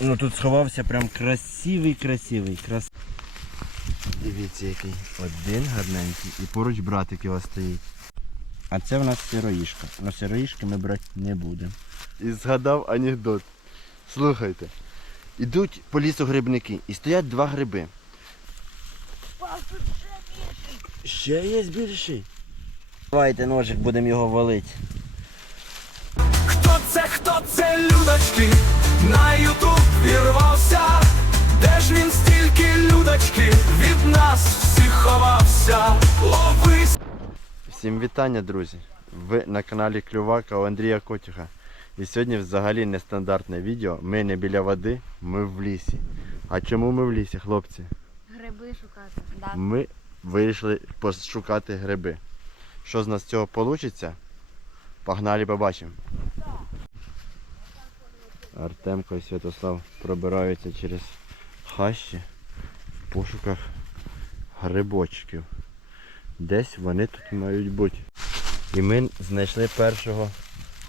Ну тут сховався прям красивий, красивий. Крас... Дивіться який. Один гарненький. І поруч братик його стоїть. А це в нас сироїшка. Но сироїшки ми брати не будемо. І згадав анекдот. Слухайте. Ідуть по лісу грибники і стоять два гриби. Ще є більший. Давайте ножик будемо його валити. Хто це, хто це людочки? На ютуб вірвався. Де ж він стільки людочки від нас всіх ховався? Ловись Всім вітання, друзі! Ви на каналі Клювака у Андрія Котюха. І сьогодні взагалі нестандартне відео. Ми не біля води, ми в лісі. А чому ми в лісі, хлопці? Гриби шукати. Да. Ми вирішили пошукати гриби. Що з нас з цього вийде? Погнали побачимо. Артемко і Святослав пробираються через хащі в пошуках грибочків. Десь вони тут мають бути. І ми знайшли першого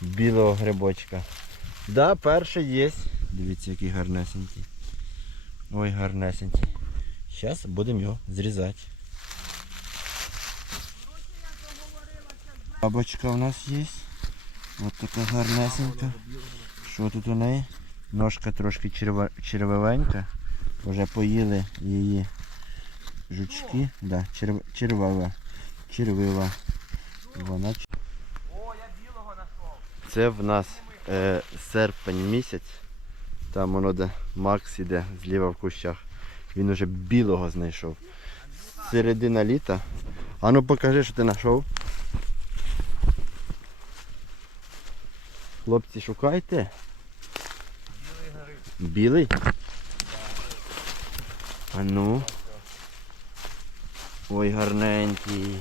білого грибочка. Да, перший є. Дивіться, який гарнесенький. Ой, гарнесенький. Зараз будемо його зрізати. Бабочка у нас є. Ось така гарнесенька. Що тут у неї? Ножка трошки червивенька. Вже поїли її жучки. Да, черв... червива. Червива. Вона ч- Це в нас е, серпень місяць. Там воно де Макс іде зліва в кущах. Він уже білого знайшов. Середина літа. А ну покажи, що ти знайшов. Хлопці, шукайте. Білий? А ну. Ой, гарненький.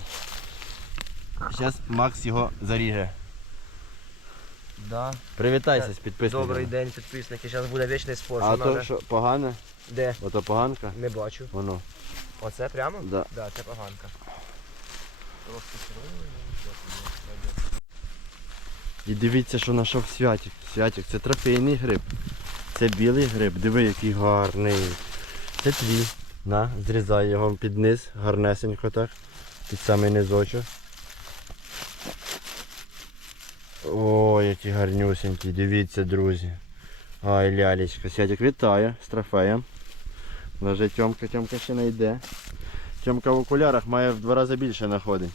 Зараз Макс його заріже. Да. Привітайся з підписниками. Добрий день, підписники. Зараз буде вічний спор. А що то що, погане? Де? Ото поганка? Не бачу. Воно. Оце прямо? Да. Да, це поганка. І дивіться, що знайшов святик. Святик, це трофейний гриб. Це білий гриб. Диви, який гарний. Це твій. На, зрізай його під низ, гарнесенько так. Під самий низочок. Ой, які гарнюсенькі, дивіться, друзі. Ай, лялечка. Святик вітаю з трофеєм. Лежить Тьомка, Тьомка ще не йде. Тьомка в окулярах має в два рази більше находить.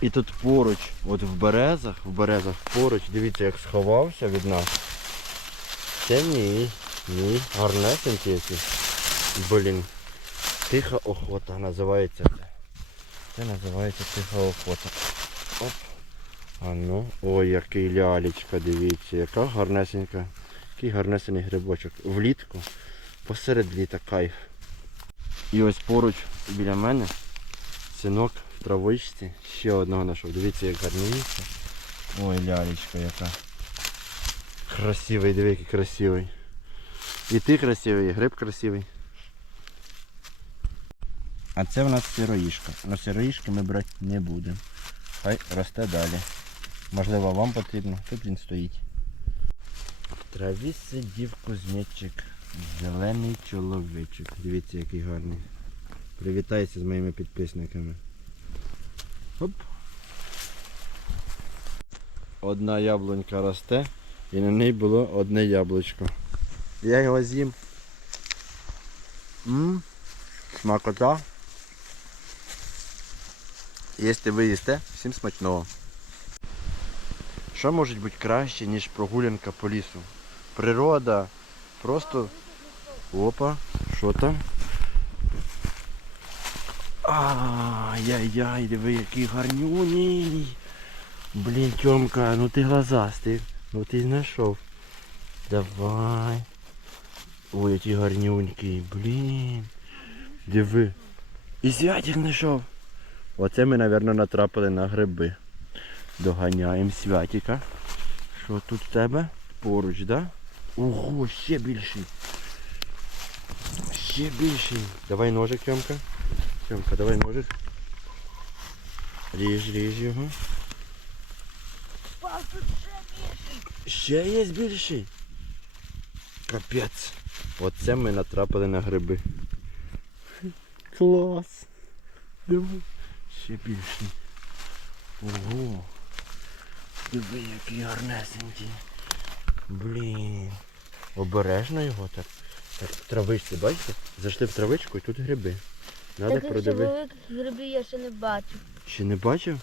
І тут поруч, от в березах, в березах поруч, дивіться, як сховався від нас. Це ні, ні, гарнесенький який. Блін. Тиха охота називається це. Це називається тиха охота. Оп. А ну, ой, який лялечка, дивіться, яка гарнесенька. Який гарнесений грибочок. Влітку. Посеред літа кайф. І ось поруч біля мене синок травичці. Ще одного знайшов. Дивіться, як гарніше. Ой, лялечка яка. Красивий, диви, який красивий. І ти красивий, і гриб красивий. А це в нас сироїшка. Но сироїшки ми брати не будемо. Хай росте далі. Можливо вам потрібно. Тут він стоїть. В траві сидів кузнечик. Зелений чоловічок. Дивіться, який гарний. Привітайся з моїми підписниками. Оп. Одна яблунька росте і на ній було одне яблучко. Я його з'їм. Смакота. Якщо ви їсте, всім смачного. Що може бути краще, ніж прогулянка по лісу? Природа. Просто. Опа, що там? Ай-яй-яй, диви, який гарнюній. Блін, Тьомка, ну ти глазастий. Ну ти знайшов. Давай. Ой, який гарнюнький. Блін. Диви. І святик знайшов. Оце ми, мабуть, натрапили на гриби. Доганяємо святика. Що тут в тебе? Поруч, да? Ого, ще більший. Ще більший. Давай ножик, Тьомка. Тьомка, давай ножик. Ріж, ріж його. Ще є більший. Капець. Оце ми натрапили на гриби. Клас. Диви. Ще більший. Ого. Диви, який гарнесенький. Блін. Обережно його так. Так, травичці, бачите? Зайшли в травичку і тут гриби. Надо Таких ще продивитися. грибів я ще не бачив. Ще не бачив?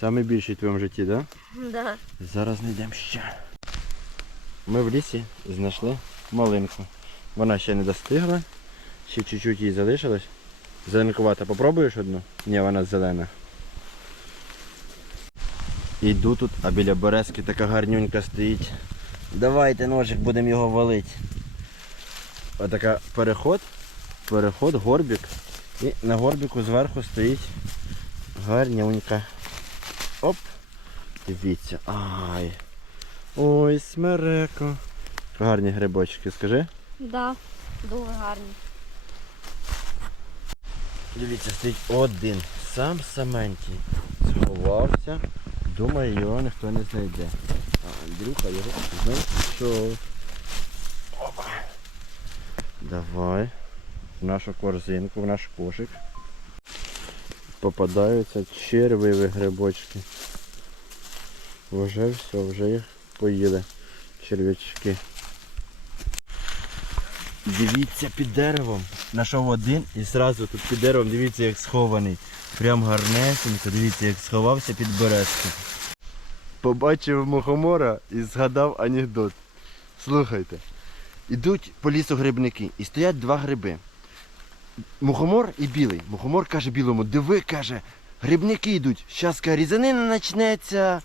Саме більший в твоєму житті, так? Да? Да. Зараз знайдемо ще. Ми в лісі знайшли малинку. Вона ще не достигла. Ще чуть-чуть їй залишилось. Зеленкувата. Попробуєш одну? Ні, вона зелена. Іду тут, а біля березки така гарнюнька стоїть. Давайте ножик, будемо його валити. Отака переход, переход, горбик. І на горбику зверху стоїть гарнюнька. Оп. Дивіться. Ай. Ой, смереко. Гарні грибочки, скажи. Да. Дуже гарні. Дивіться, стоїть один. Сам саменький. Сховався. Думаю, його ніхто не знайде. А Андрюха його знайшов. Опа. Давай. В нашу корзинку, в наш кошик. Попадаються червиві грибочки. Вже все, вже їх поїли. Черв'ячки. Дивіться під деревом. Нашов один і зразу тут під деревом, дивіться як схований. Прям гарнесенько, дивіться як сховався під березку. Побачив мухомора і згадав анекдот. Слухайте. Ідуть по лісу грибники і стоять два гриби. Мухомор і білий. Мухомор каже білому, диви, каже, грибники йдуть, щас каже, різанина почнеться.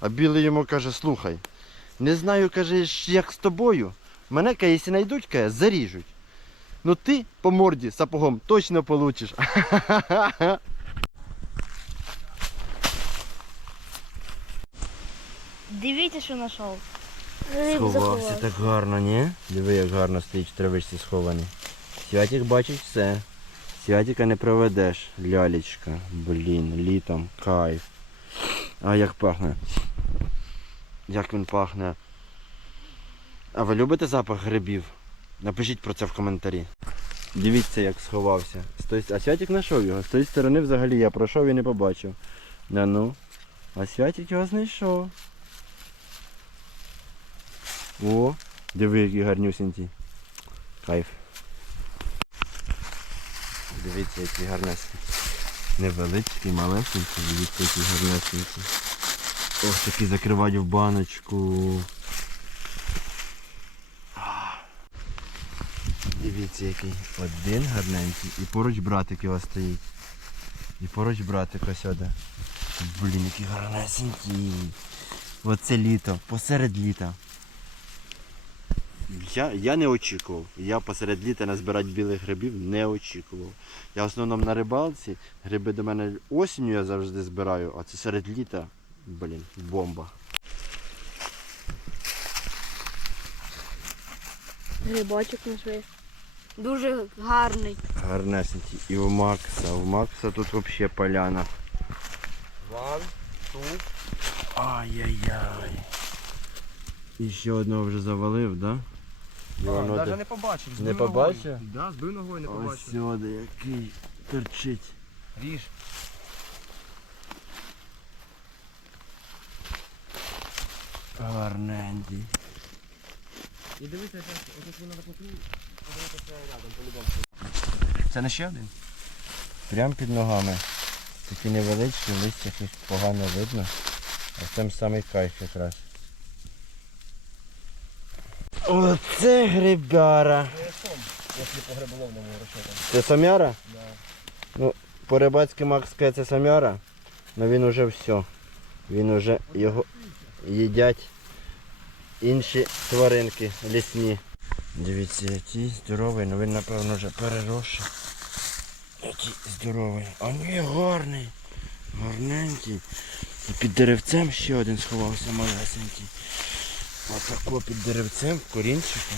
А білий йому каже, слухай, не знаю, каже, як з тобою. Мене, каже, якщо знайдуть, каже, заріжуть. Ну ти по морді сапогом точно получиш. Дивіться, що знайшов. Сховався так гарно, ні? Диви, як гарно стоїть в травичці схований. Святик бачить все. Святика не проведеш, лялечка. Блін, літом, кайф. А як пахне. Як він пахне. А ви любите запах грибів? Напишіть про це в коментарі. Дивіться, як сховався. А Святик знайшов його. З тої сторони взагалі я пройшов і не побачив. На ну. А Святик його знайшов. О, диви, які гарнюсінькі. Кайф. Дивіться, які гарнесенькі. Невеличкі, малесенькі, дивіться, які гарнесенькі. Ось такі закривають в баночку. Дивіться, який один гарненький. І поруч братик його стоїть. І поруч братик ось оде. Блін, який гарнесенький. Оце літо, посеред літа. Я, я не очікував. Я посеред літа назбирати білих грибів не очікував. Я в основному на рибалці. Гриби до мене осінню я завжди збираю, а це серед літа, блін, бомба. Грибочок знайшли. Дуже гарний. Гарнесенький. І у Макса. У Макса тут взагалі поляна. Ван, ту. Ай-яй-яй. І ще одного вже завалив, да? І воно Навіть не побачив. Не збив побачив? Да, збив ногою, не Ось побачив. сюди який торчить. Ріж. Гарненький. І дивися, ось він на подивитися рядом, по-любому. Це не ще один? Прям під ногами. Такі невеличкі, листя щось погано видно. А там самий кайф якраз. Оце грибяра. Якщо по гриболовному розчетам. Це самяра? Да. Ну, по-рибацьки Макс каже, це самяра, але він уже все. Він уже його їдять інші тваринки лісні. Дивіться, який здоровий, ну він напевно вже переросший. Який здоровий. А ні, гарний. Гарненький. І під деревцем ще один сховався малесенький. Отако під деревцем в.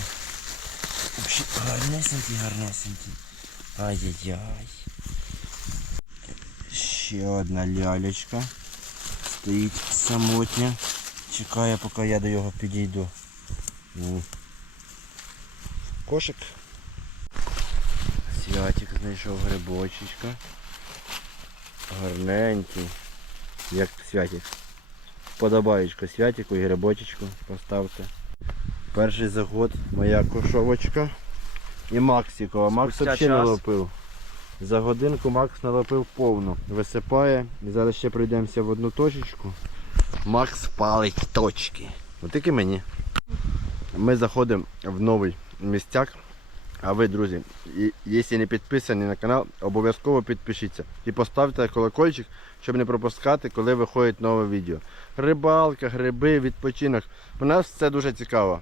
Взагалі гарнесенький, гарнесенький. Ай-яй-яй. Ще одна лялечка. Стоїть самотня. Чекає, поки я до його підійду. Кошик. Святик знайшов грибочечка. Гарненький. Як святик. Подобаєчко святику і грибочечку поставте. Перший заход моя кошовочка. І Максикова. Макс взагалі час. налопив. За годинку Макс налопив повну. Висипає. І зараз ще пройдемося в одну точечку. Макс палить точки. От тільки мені. Ми заходимо в новий містяк. А ви, друзі, якщо не підписані на канал, обов'язково підпишіться. І поставте колокольчик, щоб не пропускати, коли виходить нове відео. Рибалка, гриби, відпочинок. У нас це дуже цікаво.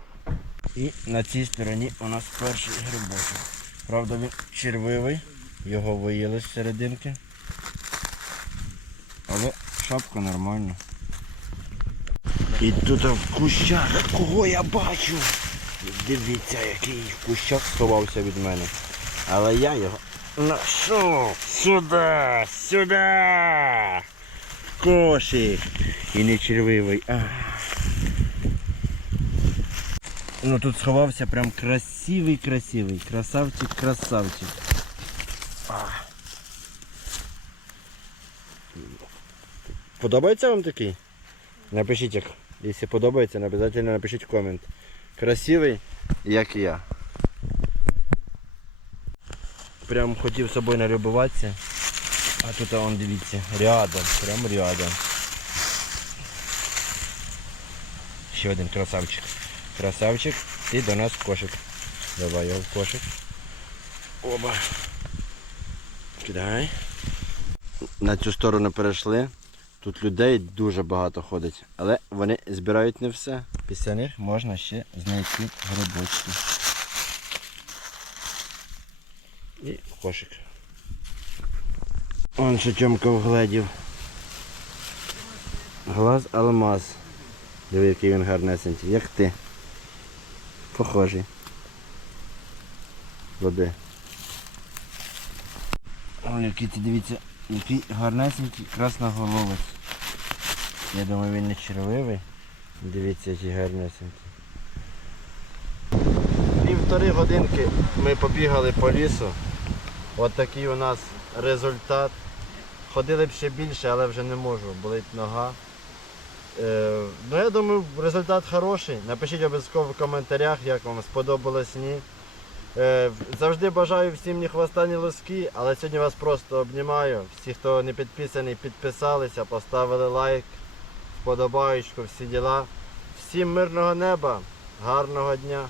І на цій стороні у нас перший грибочок. Правда, він червивий, його виїли з серединки. Але шапка нормальна. І тут в кущах, кого я бачу? Дивіться, який в кущах сховався від мене. Але я його знайшов. Сюди, сюди. Кошик. І не червивий. А. Ну тут сховався прям красивий, красивий. Красавчик, красавчик. Подобається вам такий? Напишіть, як. Якщо подобається, обов'язково напишіть комент. Красивий, як і я. Прям хотів собою налюбуватися. А тут он дивіться, рядом, прям рядом. Ще один красавчик. Красавчик. І до нас кошик. Давай його в кошик. Оба. Кидай. На цю сторону перейшли. Тут людей дуже багато ходить, але вони збирають не все. Після них можна ще знайти грибочки. І кошик. Он що Тьомка вгледів. Глаз алмаз. Диви, який він гарнесенький. Як ти. Похожий. Води. Ой, який ти дивіться, який гарнесенький красноголовець. Я думаю, він не червивий. Дивіться, які гарнесенькі. Півтори годинки ми побігали по лісу. От такий у нас результат. Ходили б ще більше, але вже не можу, болить нога. Е, ну я думаю, результат хороший. Напишіть обов'язково в коментарях, як вам сподобалось ні. Е, завжди бажаю всім ні хвоста, ні лоски, але сьогодні вас просто обнімаю. Всі, хто не підписаний, підписалися, поставили лайк, вподобаєчку, всі діла. Всім мирного неба, гарного дня.